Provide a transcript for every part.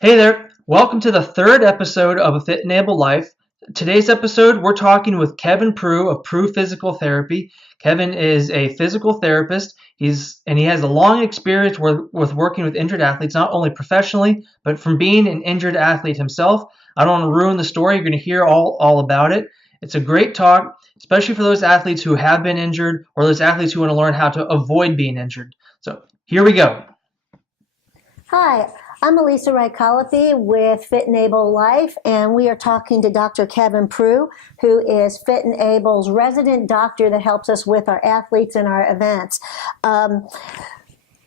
Hey there, welcome to the third episode of A Fit and Able Life. Today's episode, we're talking with Kevin Prue of Prue Physical Therapy. Kevin is a physical therapist. He has a long experience with working with injured athletes, not only professionally, but from being an injured athlete himself. I don't want to ruin the story. You're going to hear all about it. It's a great talk, especially for those athletes who have been injured or those athletes who want to learn how to avoid being injured. So here we go. Hi, I'm Elisa Wright-Colopy with Fit and Able Life, and we are talking to Dr. Kevin Prue, who is Fit and Able's resident doctor that helps us with our athletes and our events.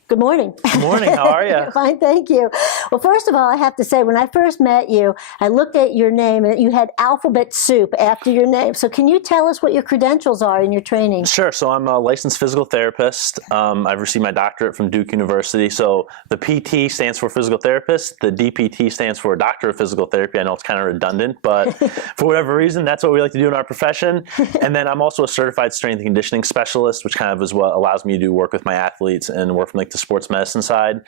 Good morning. Good morning. How are you? Fine, thank you. Well, first of all, I have to say, when I first met you, I looked at your name and you had alphabet soup after your name. So can you tell us what your credentials are in your training? Sure. So I'm a licensed physical therapist. I've received my doctorate from Duke University. So the PT stands for physical therapist. The DPT stands for Doctor of Physical Therapy. I know it's kind of redundant, but for whatever reason, that's what we like to do in our profession. And then I'm also a certified strength and conditioning specialist, which kind of is what allows me to work with my athletes and work from like the sports medicine side.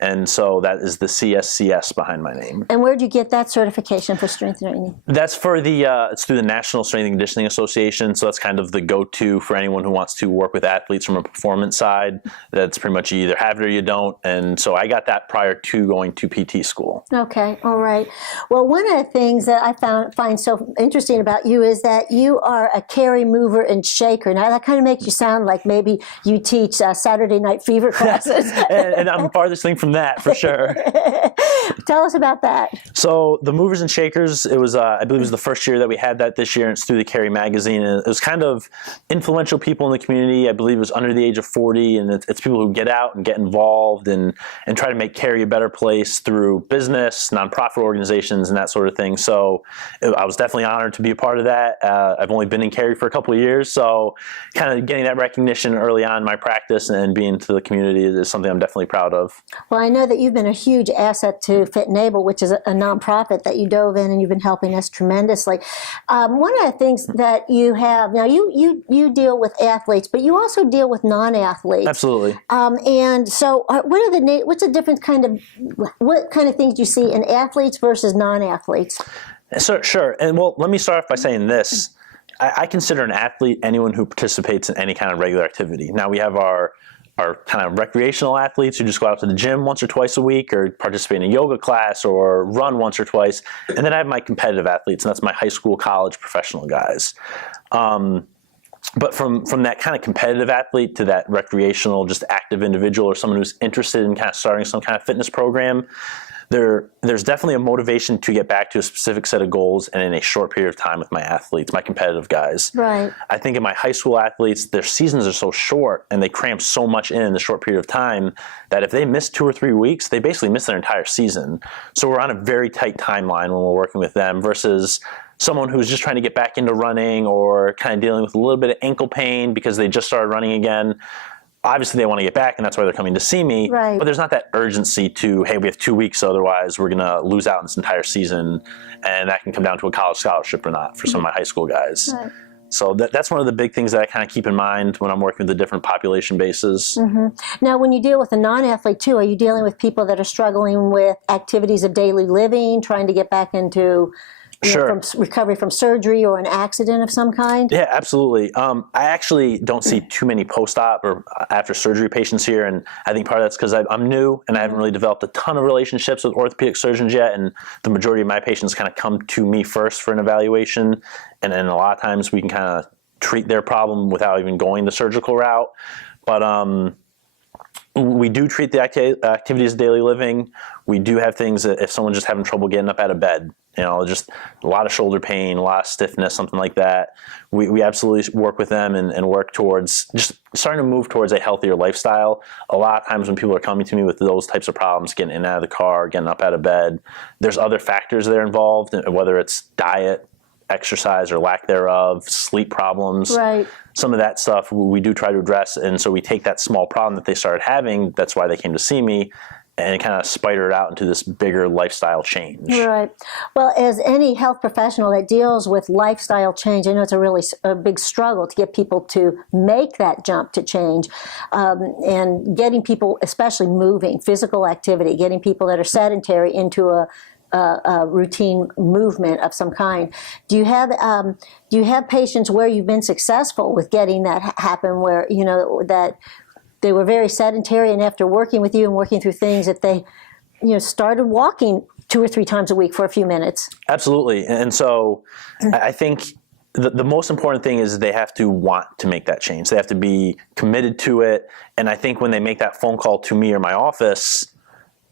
And so that is the CSCS behind my name. And where did you get that certification for strength training? That's for it's through the National Strength and Conditioning Association. So that's kind of the go-to for anyone who wants to work with athletes from a performance side. That's pretty much you either have it or you don't. And so I got that prior to going to PT school. Okay, all right. Well, one of the things that I find so interesting about you is that you are a carry, mover, and shaker. Now, that kind of makes you sound like maybe you teach Saturday Night Fever classes. and I'm the farthest thing from that, for sure. Tell us about that. So the Movers and Shakers, it was, I believe it was the first year that we had that this year, and it's through the Carry magazine. And it was kind of influential people in the community. I believe it was under the age of 40, and it's people who get out and get involved and try to make Carry a better place through business, nonprofit organizations, and that sort of thing. So I was definitely honored to be a part of that. I've only been in Carry for a couple of years, so kind of getting that recognition early on in my practice and being to the community is something I'm definitely proud of. Well, I know that you've been a huge asset to Fit and Able, which is a nonprofit that you dove in, and you've been helping us tremendously. One of the things that you have now, you deal with athletes, but you also deal with non-athletes. Absolutely. And so, what's the difference? What kind of things do you see in athletes versus non-athletes? Sure. And well, let me start off by saying this. I consider an athlete anyone who participates in any kind of regular activity. Now we have our kind of recreational athletes who just go out to the gym once or twice a week or participate in a yoga class or run once or twice. And then I have my competitive athletes, and that's my high school, college, professional guys. But from that kind of competitive athlete to that recreational, just active individual or someone who's interested in kind of starting some kind of fitness program, there's definitely a motivation to get back to a specific set of goals and in a short period of time with my athletes, my competitive guys. Right. I think in my high school athletes, their seasons are so short and they cram so much in a short period of time that if they miss 2 or 3 weeks, they basically miss their entire season. So we're on a very tight timeline when we're working with them versus someone who's just trying to get back into running or kind of dealing with a little bit of ankle pain because they just started running again. Obviously, they want to get back, and that's why they're coming to see me. Right. But there's not that urgency to, hey, we have 2 weeks, otherwise we're going to lose out on this entire season, and that can come down to a college scholarship or not for some of my high school guys. Right. So that's one of the big things that I kind of keep in mind when I'm working with the different population bases. Now, when you deal with a non-athlete, too, are you dealing with people that are struggling with activities of daily living, trying to get back into from recovery from surgery or an accident of some kind? Yeah, absolutely. I actually don't see too many post-op or after surgery patients here, and I think part of that's because I'm new and I haven't really developed a ton of relationships with orthopedic surgeons yet, and the majority of my patients kind of come to me first for an evaluation, and then a lot of times we can kind of treat their problem without even going the surgical route. But we do treat the activities of daily living. We do have things that if someone's just having trouble getting up out of bed, just a lot of shoulder pain, a lot of stiffness, something like that, we absolutely work with them and work towards just starting to move towards a healthier lifestyle. A lot of times when people are coming to me with those types of problems, getting in and out of the car, getting up out of bed, there's other factors that are involved, whether it's diet, exercise or lack thereof, sleep problems. Right. Some of that stuff we do try to address, and so we take that small problem that they started having, that's why they came to see me, and it kind of spidered out into this bigger lifestyle change. Right. Well, as any health professional that deals with lifestyle change, I know it's a big struggle to get people to make that jump to change, and getting people, especially moving, physical activity, getting people that are sedentary into a routine movement of some kind. Do you have patients where you've been successful with getting that happen, where that they were very sedentary, and after working with you and working through things, that they started walking 2 or 3 times a week for a few minutes? Absolutely. And so I think the most important thing is they have to want to make that change. They have to be committed to it. And I think when they make that phone call to me or my office,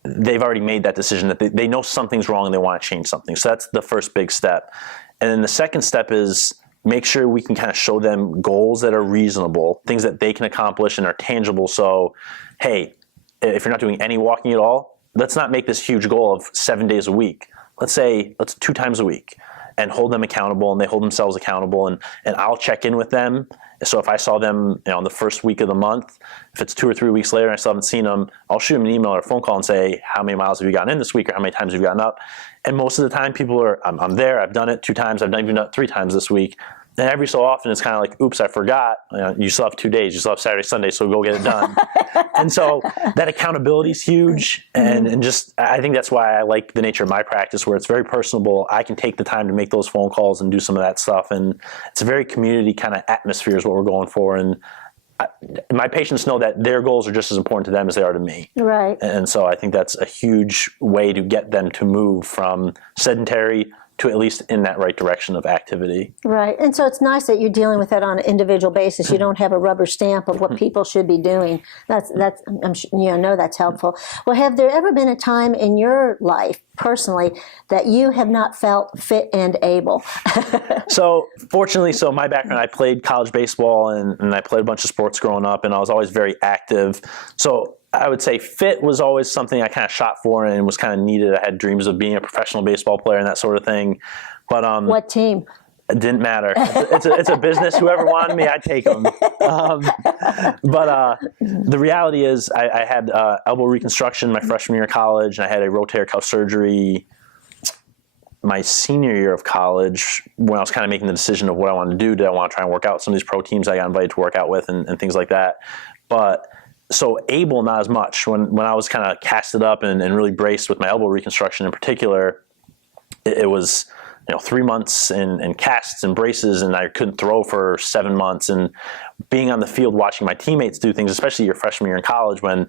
they've already made that decision that they know something's wrong and they want to change something. So that's the first big step. And then the second step is make sure we can kind of show them goals that are reasonable, things that they can accomplish and are tangible. So, hey, if you're not doing any walking at all, let's not make this huge goal of 7 days a week. Let's 2 times a week, and hold them accountable, and they hold themselves accountable. And I'll check in with them. So if I saw them in the first week of the month, if it's 2 or 3 weeks later and I still haven't seen them, I'll shoot them an email or a phone call and say, how many miles have you gotten in this week, or how many times have you gotten up? And most of the time people are, I'm there, I've done it 2 times, I've even done it 3 times this week. And every so often it's kind of like, oops, I forgot. You still have 2 days, you still have Saturday, Sunday, so go get it done. And so that accountability is huge. And just, I think that's why I like the nature of my practice, where it's very personable. I can take the time to make those phone calls and do some of that stuff. And it's a very community kind of atmosphere is what we're going for. And my patients know that their goals are just as important to them as they are to me. Right. And so I think that's a huge way to get them to move from sedentary to at least in that right direction of activity. Right. And so it's nice that you're dealing with that on an individual basis. You don't have a rubber stamp of what people should be doing. That's know that's helpful. Well, have there ever been a time in your life personally that you have not felt fit and able? So fortunately, my background, I played college baseball and I played a bunch of sports growing up, and I was always very active. So I would say fit was always something I kind of shot for and was kind of needed. I had dreams of being a professional baseball player and that sort of thing. But what team? It didn't matter. It's a business. Whoever wanted me, I'd take them. But the reality is I had elbow reconstruction my freshman year of college, and I had a rotator cuff surgery my senior year of college when I was kind of making the decision of what I wanted to do. Did I want to try and work out some of these pro teams I got invited to work out with and things like that? But so able, not as much. When I was kind of casted up and really braced with my elbow reconstruction in particular, it was 3 months in casts and braces, and I couldn't throw for 7 months. And being on the field watching my teammates do things, especially your freshman year in college, when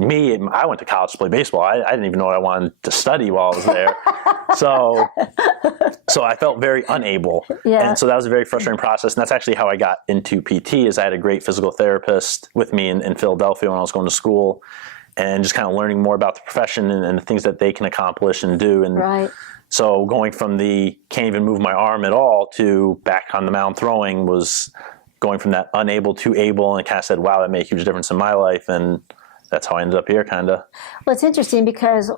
I went to college to play baseball. I didn't even know what I wanted to study while I was there. So I felt very unable. Yeah. And so that was a very frustrating process. And that's actually how I got into PT, is I had a great physical therapist with me in Philadelphia when I was going to school, and just kind of learning more about the profession and the things that they can accomplish and do. And right. So going from the can't even move my arm at all to back on the mound throwing was going from that unable to able, and kind of said, wow, that made a huge difference in my life. And that's how I ended up here, kind of. Well, it's interesting because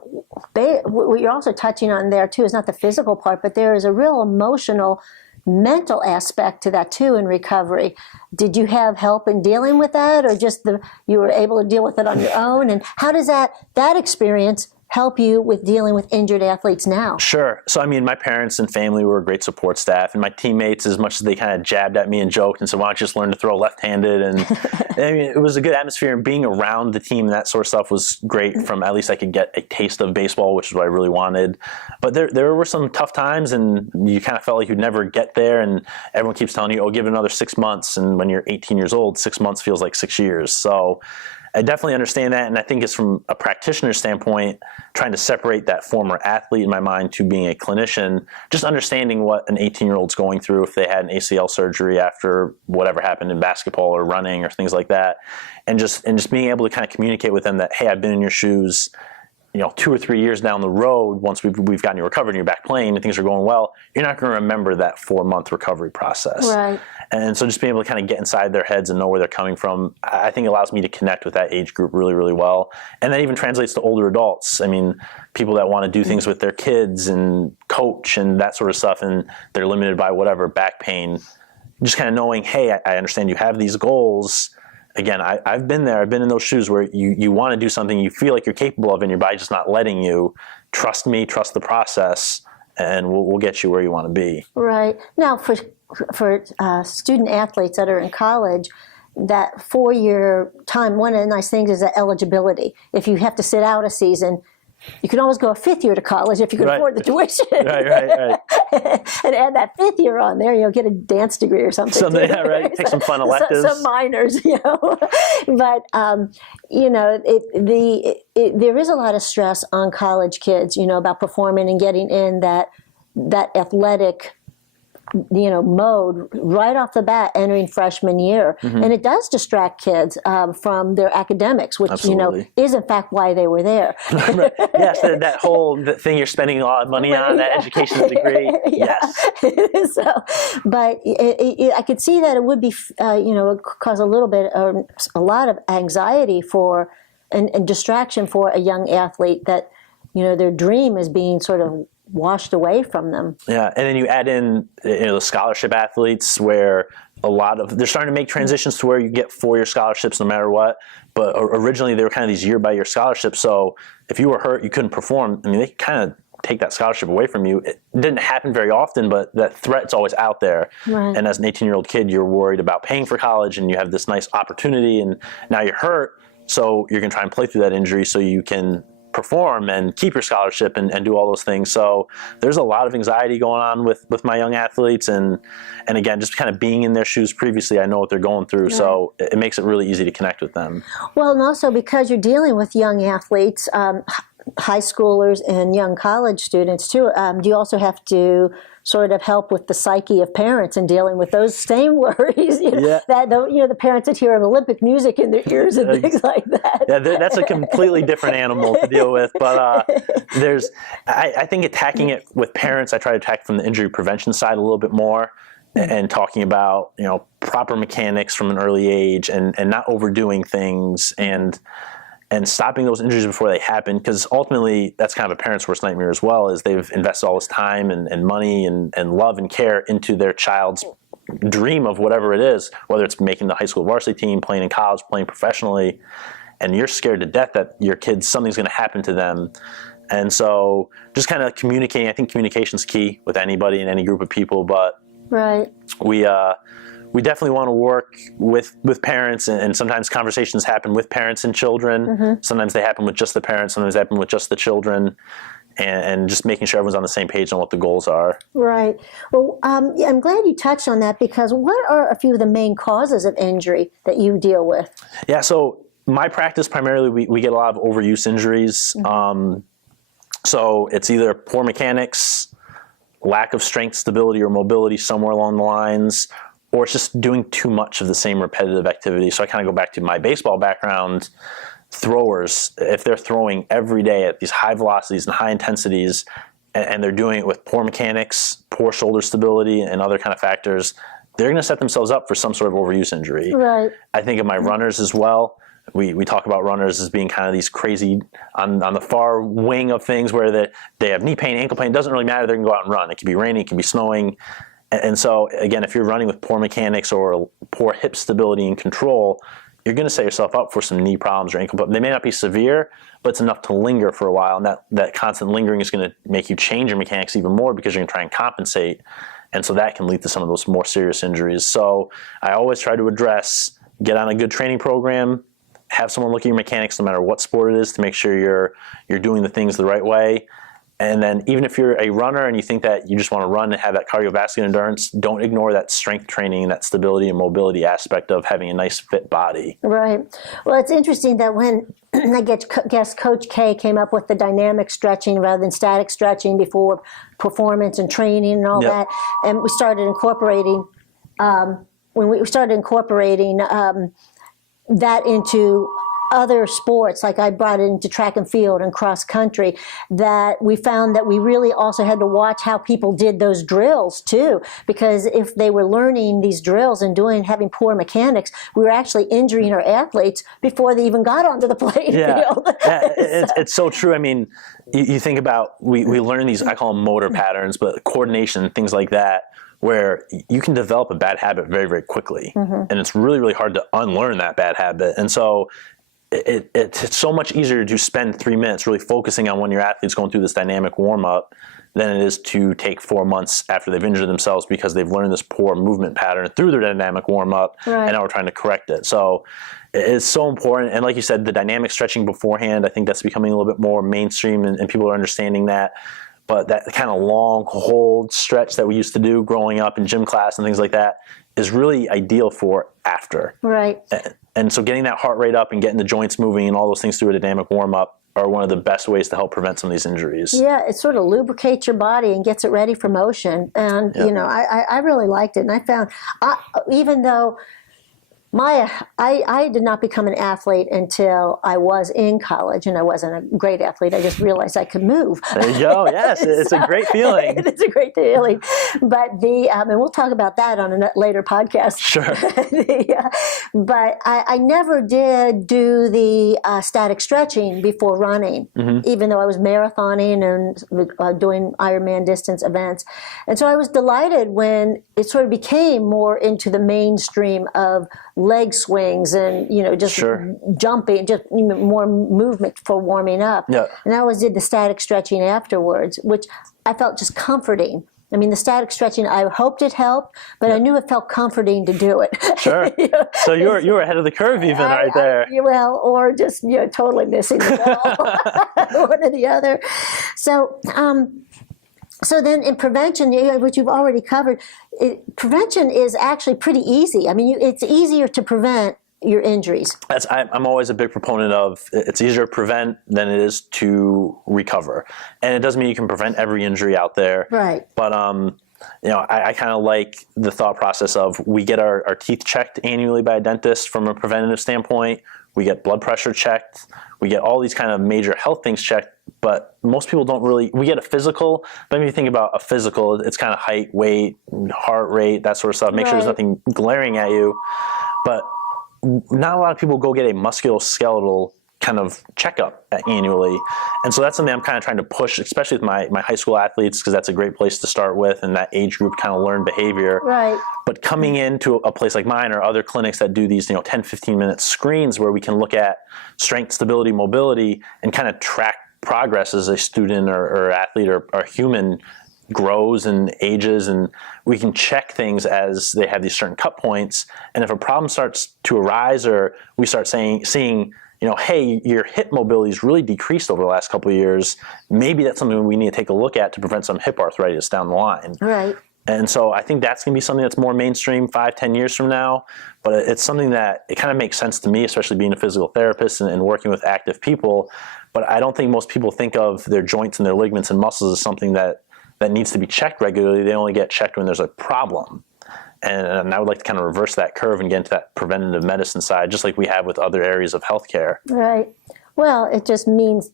what you're also touching on there, too, is not the physical part, but there is a real emotional, mental aspect to that, too, in recovery. Did you have help in dealing with that, or just you were able to deal with it on your own? And how does that experience help you with dealing with injured athletes now? Sure. So, I mean, my parents and family were a great support staff, and my teammates, as much as they kind of jabbed at me and joked and said, why don't you just learn to throw left-handed? And I mean, it was a good atmosphere, and being around the team and that sort of stuff was great. From at least I could get a taste of baseball, which is what I really wanted. But there were some tough times, and you kind of felt like you'd never get there, and everyone keeps telling you, oh, give it another 6 months. And when you're 18 years old, 6 months feels like 6 years. So I definitely understand that, and I think it's from a practitioner's standpoint, trying to separate that former athlete in my mind to being a clinician, just understanding what an 18-year-old's going through if they had an ACL surgery after whatever happened in basketball or running or things like that, and just being able to kind of communicate with them that, hey, I've been in your shoes. 2 or 3 years down the road, once we've gotten you recovered and you're back playing and things are going well, you're not going to remember that 4-month recovery process. Right. And so just being able to kind of get inside their heads and know where they're coming from, I think allows me to connect with that age group really, really well. And that even translates to older adults. I mean, people that want to do things with their kids and coach and that sort of stuff, and they're limited by whatever, back pain. Just kind of knowing, hey, I understand you have these goals. again, I've been there. I've been in those shoes where you want to do something you feel like you're capable of and your body's just not letting you. Trust me, trust the process, and we'll get you where you want to be. Right. Now, for student athletes that are in college, that 4-year time, one of the nice things is the eligibility. If you have to sit out a season, you can always go a 5th year to college if you can afford the tuition. Right. And add that 5th year on there, get a dance degree or something. Yeah, right. Take some fun electives. Some minors, But, there is a lot of stress on college kids, about performing and getting in that athletic mode right off the bat entering freshman year. And it does distract kids from their academics, which, Absolutely. Is in fact why they were there. Yes, that whole thing you're spending a lot of money on, that education degree. Yes. But I could see that it would be, cause a lot of anxiety for and distraction for a young athlete that, their dream is being sort of washed away from them. Yeah, and then you add in the scholarship athletes where they're starting to make transitions to where you get 4-year scholarships no matter what. But originally they were kind of these year-by-year scholarships. So if you were hurt, you couldn't perform. I mean, they kind of take that scholarship away from you. It didn't happen very often, but that threat's always out there. Right. And as an 18-year-old kid, you're worried about paying for college, and you have this nice opportunity, and now you're hurt. So you're going to try and play through that injury so you can perform and keep your scholarship and do all those things. So there's a lot of anxiety going on with my young athletes, and again, just kind of being in their shoes previously, I know what they're going through. Right. So it makes it really easy to connect with them. Well, and also because you're dealing with young athletes, high schoolers and young college students too, do you also have to sort of help with the psyche of parents and dealing with those same worries? That the parents that hear Olympic music in their ears and things like that. Yeah, that's a completely different animal to deal with. But I think attacking it with parents, I try to attack from the injury prevention side a little bit more, and talking about proper mechanics from an early age and not overdoing things and stopping those injuries before they happen, because ultimately that's kind of a parent's worst nightmare as well, is they've invested all this time and money and love and care into their child's dream of whatever it is, whether it's making the high school varsity team, playing in college, playing professionally, and you're scared to death that your kids, something's going to happen to them. And so just kind of communicating, I think communication's key with anybody in any group of people, but right. We definitely want to work with parents, and sometimes conversations happen with parents and children. Mm-hmm. Sometimes they happen with just the parents, sometimes they happen with just the children, and just making sure everyone's on the same page on what the goals are. Right. Well, I'm glad you touched on that, because what are a few of the main causes of injury that you deal with? Yeah, so my practice primarily, we get a lot of overuse injuries. Mm-hmm. So it's either poor mechanics, lack of strength, stability, or mobility somewhere along the lines, or it's just doing too much of the same repetitive activity. So I kind of go back to my baseball background. Throwers, if they're throwing every day at these high velocities and high intensities, and they're doing it with poor mechanics, poor shoulder stability, and other kind of factors, they're going to set themselves up for some sort of overuse injury. Right. I think of my runners as well. We talk about runners as being kind of these crazy, on the far wing of things, where they have knee pain, ankle pain. It doesn't really matter. They're going to go out and run. It can be raining, it can be snowing. And so, again, if you're running with poor mechanics or poor hip stability and control, you're going to set yourself up for some knee problems or ankle problems. They may not be severe, but it's enough to linger for a while. And that constant lingering is going to make you change your mechanics even more, because you're going to try and compensate. And so that can lead to some of those more serious injuries. So I always try to address, get on a good training program, have someone look at your mechanics no matter what sport it is, to make sure you're doing the things the right way. And then even if you're a runner and you think that you just want to run and have that cardiovascular endurance, don't ignore that strength training, that stability and mobility aspect of having a nice fit body. Right. Well, it's interesting that when I guess Coach K came up with the dynamic stretching rather than static stretching before performance and training and all that, and we started incorporating that into other sports, like I brought it into track and field and cross country, that we found that we really also had to watch how people did those drills too, because if they were learning these drills and having poor mechanics, we were actually injuring our athletes before they even got onto the playing field. It's so true. I mean, you think about, we learn these, I call them motor patterns, but coordination, things like that, where you can develop a bad habit very, very quickly. And it's really, really hard to unlearn that bad habit. And so it's so much easier to spend 3 minutes really focusing on when your athlete's going through this dynamic warm-up than it is to take 4 months after they've injured themselves because they've learned this poor movement pattern through their dynamic warm-up, and now we're trying to correct it. So it's so important. And like you said, the dynamic stretching beforehand, I think that's becoming a little bit more mainstream, and people are understanding that. But that kind of long hold stretch that we used to do growing up in gym class and things like that is really ideal for after. Right. And so getting that heart rate up and getting the joints moving and all those things through a dynamic warm-up are one of the best ways to help prevent some of these injuries. Yeah, it sort of lubricates your body and gets it ready for motion. And, I really liked it. And I found, even though I did not become an athlete until I was in college, and I wasn't a great athlete. I just realized I could move. There you go. Yes, it's a great feeling. It's a great feeling. But and we'll talk about that on a later podcast. Sure. But I never did do the static stretching before running, even though I was marathoning and doing Ironman distance events. And so I was delighted when it sort of became more into the mainstream of leg swings and, just jumping, just more movement for warming up. Yeah. And I always did the static stretching afterwards, which I felt just comforting. I mean, the static stretching, I hoped it helped, but I knew it felt comforting to do it. Sure. So you were ahead of the curve even right there. Or just totally missing the ball, one or the other. So then in prevention, which you've already covered, prevention is actually pretty easy. I mean, it's easier to prevent your injuries. I'm always a big proponent of it's easier to prevent than it is to recover. And it doesn't mean you can prevent every injury out there. Right. But, I kind of like the thought process of we get our teeth checked annually by a dentist from a preventative standpoint. We get blood pressure checked. We get all these kind of major health things checked. But most people don't really, we get a physical, but when you think about a physical, it's kind of height, weight, heart rate, that sort of stuff. Make sure there's nothing glaring at you. But not a lot of people go get a musculoskeletal kind of checkup annually. And so that's something I'm kind of trying to push, especially with my high school athletes, because that's a great place to start with, and that age group kind of learn behavior. Right. But coming into a place like mine or other clinics that do these 10, 15-minute screens where we can look at strength, stability, mobility, and kind of track progress as a student or athlete or human grows and ages, and we can check things as they have these certain cut points. And if a problem starts to arise or we start seeing, hey, your hip mobility has really decreased over the last couple of years, maybe that's something we need to take a look at to prevent some hip arthritis down the line. Right. And so I think that's going to be something that's more mainstream 5-10 years from now. But it's something that it kind of makes sense to me, especially being a physical therapist and working with active people. But I don't think most people think of their joints and their ligaments and muscles as something that needs to be checked regularly. They only get checked when there's a problem. And I would like to kind of reverse that curve and get into that preventative medicine side, just like we have with other areas of healthcare. Right. Well, it just means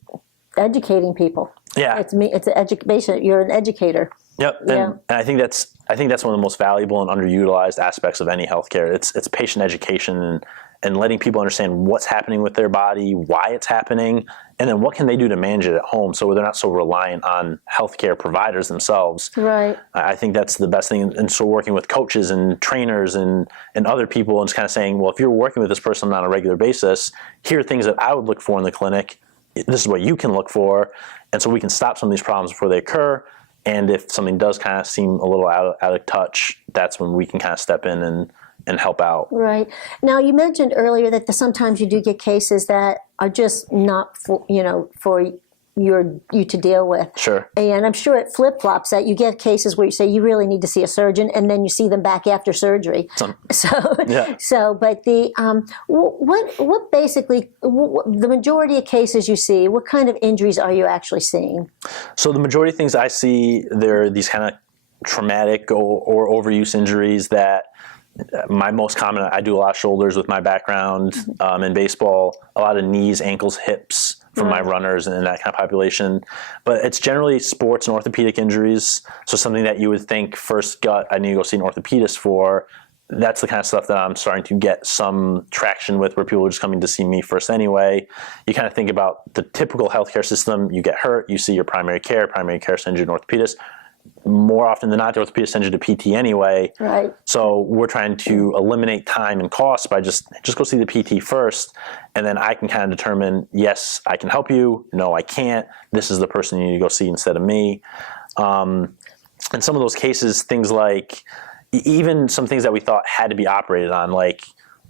educating people. Yeah. It's an education. You're an educator. Yep. And I think that's one of the most valuable and underutilized aspects of any healthcare. It's patient education and letting people understand what's happening with their body, why it's happening, and then what can they do to manage it at home so they're not so reliant on healthcare providers themselves. Right. I think that's the best thing. And so working with coaches and trainers and other people and just kind of saying, well, if you're working with this person on a regular basis, here are things that I would look for in the clinic. This is what you can look for. And so we can stop some of these problems before they occur. And if something does kind of seem a little out of touch, that's when we can kind of step in and help out. Right. Now, you mentioned earlier that sometimes you do get cases that are just not for you to deal with. Sure. And I'm sure it flip-flops that you get cases where you say you really need to see a surgeon, and then you see them back after surgery. But what basically, the majority of cases you see, what kind of injuries are you actually seeing? So the majority of things I see, they're these kind of traumatic or overuse injuries that my most common, I do a lot of shoulders with my background in baseball, a lot of knees, ankles, hips from my runners and that kind of population. But it's generally sports and orthopedic injuries. So something that you would think first gut, I need to go see an orthopedist for. That's the kind of stuff that I'm starting to get some traction with, where people are just coming to see me first anyway. You kind of think about the typical healthcare system. You get hurt, you see your primary care sends you an orthopedist. more often than not, the orthopedist sends you to PT anyway. Right. So we're trying to eliminate time and cost by just go see the PT first, and then I can kind of determine, yes, I can help you. No, I can't. This is the person you need to go see instead of me. In some of those cases, things like even some things that we thought had to be operated on, like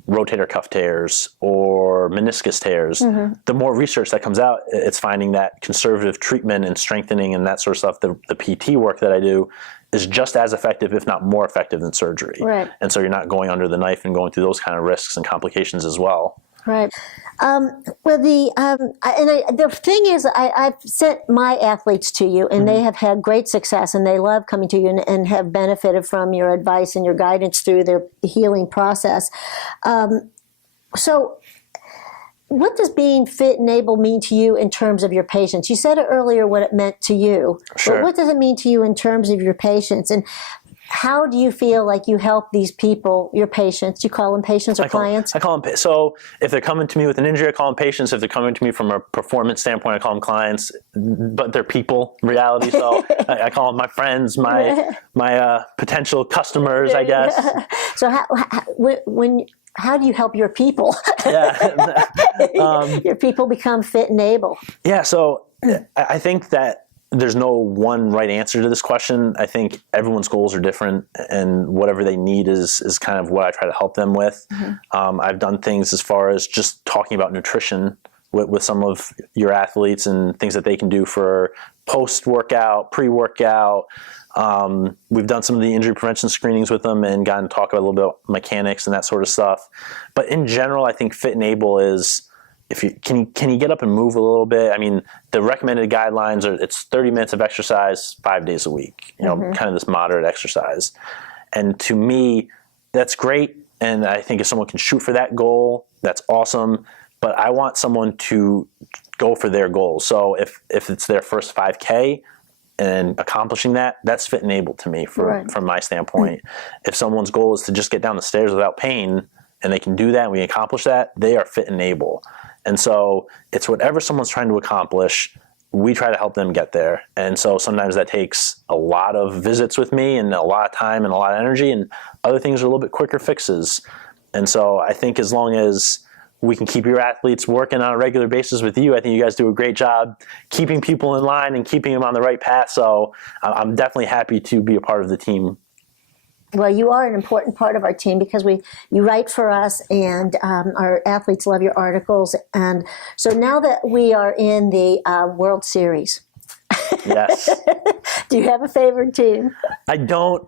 rotator cuff tears or meniscus tears, the more research that comes out, it's finding that conservative treatment and strengthening and that sort of stuff, the PT work that I do is just as effective, if not more effective than surgery. Right. And so you're not going under the knife and going through those kind of risks and complications as well. Right. The thing is, I've sent my athletes to you, and they have had great success, and they love coming to you and have benefited from your advice and your guidance through their healing process. So what does being fit and able mean to you in terms of your patients? You said it earlier what it meant to you. Sure. But what does it mean to you in terms of your patients? And how do you feel like you help these people, your patients? You call them patients or clients? I call them, so if they're coming to me with an injury, I call them patients. If they're coming to me from a performance standpoint, I call them clients, but they're people, reality. So I call them my friends, my potential customers, I guess. So how do you help your people? Yeah. Your people become fit and able. Yeah, so I think that there's no one right answer to this question. I think everyone's goals are different, and whatever they need is kind of what I try to help them with. I've done things as far as just talking about nutrition with some of your athletes and things that they can do for post-workout, pre-workout. We've done some of the injury prevention screenings with them and gotten to talk about a little bit about mechanics and that sort of stuff. But in general, I think fit and able is, if you can you get up and move a little bit? I mean, the recommended guidelines are it's 30 minutes of exercise 5 days a week, kind of this moderate exercise. And to me, that's great. And I think if someone can shoot for that goal, that's awesome. But I want someone to go for their goals. So if it's their first 5K and accomplishing that, that's fit and able to me from my standpoint. If someone's goal is to just get down the stairs without pain and they can do that and we accomplish that, they are fit and able. And so it's whatever someone's trying to accomplish, we try to help them get there. And so sometimes that takes a lot of visits with me and a lot of time and a lot of energy, and other things are a little bit quicker fixes. And so I think as long as we can keep your athletes working on a regular basis with you, I think you guys do a great job keeping people in line and keeping them on the right path. So I'm definitely happy to be a part of the team. Well, you are an important part of our team because you write for us, and our athletes love your articles. And so now that we are in the World Series, yes. Do you have a favorite team? I don't.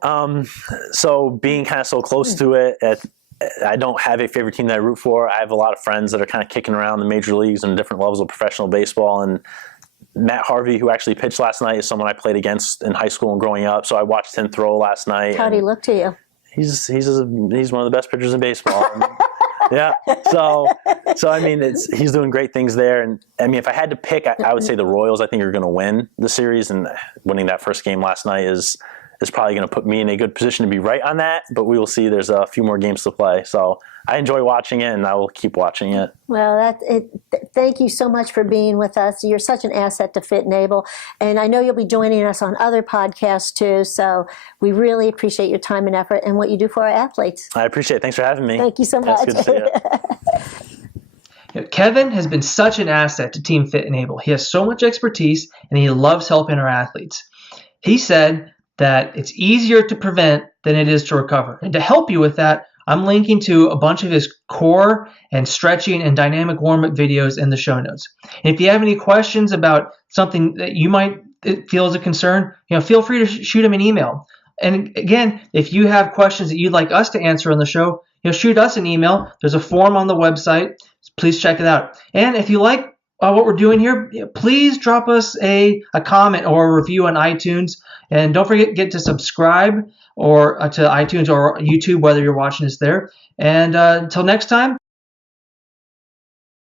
So being kind of so close to it, I don't have a favorite team that I root for. I have a lot of friends that are kind of kicking around the major leagues and different levels of professional baseball, and Matt Harvey, who actually pitched last night, is someone I played against in high school and growing up. So I watched him throw last night. How'd he look to you? He's one of the best pitchers in baseball. Yeah. So I mean, he's doing great things there. And I mean, if I had to pick, I would say the Royals, I think, are going to win the series, and winning that first game last night is probably going to put me in a good position to be right on that, but we will see. There's a few more games to play. So I enjoy watching it, and I will keep watching it. Well, thank you so much for being with us. You're such an asset to Fit and Able, and I know you'll be joining us on other podcasts too, so we really appreciate your time and effort and what you do for our athletes. I appreciate it. Thanks for having me. Thank you so much. It's good to see you. Kevin has been such an asset to Team Fit and Able. He has so much expertise, and he loves helping our athletes. He said that it's easier to prevent than it is to recover. And to help you with that, I'm linking to a bunch of his core and stretching and dynamic warm-up videos in the show notes. And if you have any questions about something that you might feel is a concern, feel free to shoot him an email. And again, if you have questions that you'd like us to answer on the show, shoot us an email. There's a form on the website. Please check it out. And if you like what we're doing here, please drop us a comment or a review on iTunes. And don't forget to subscribe or to iTunes or YouTube, whether you're watching us there. And until next time.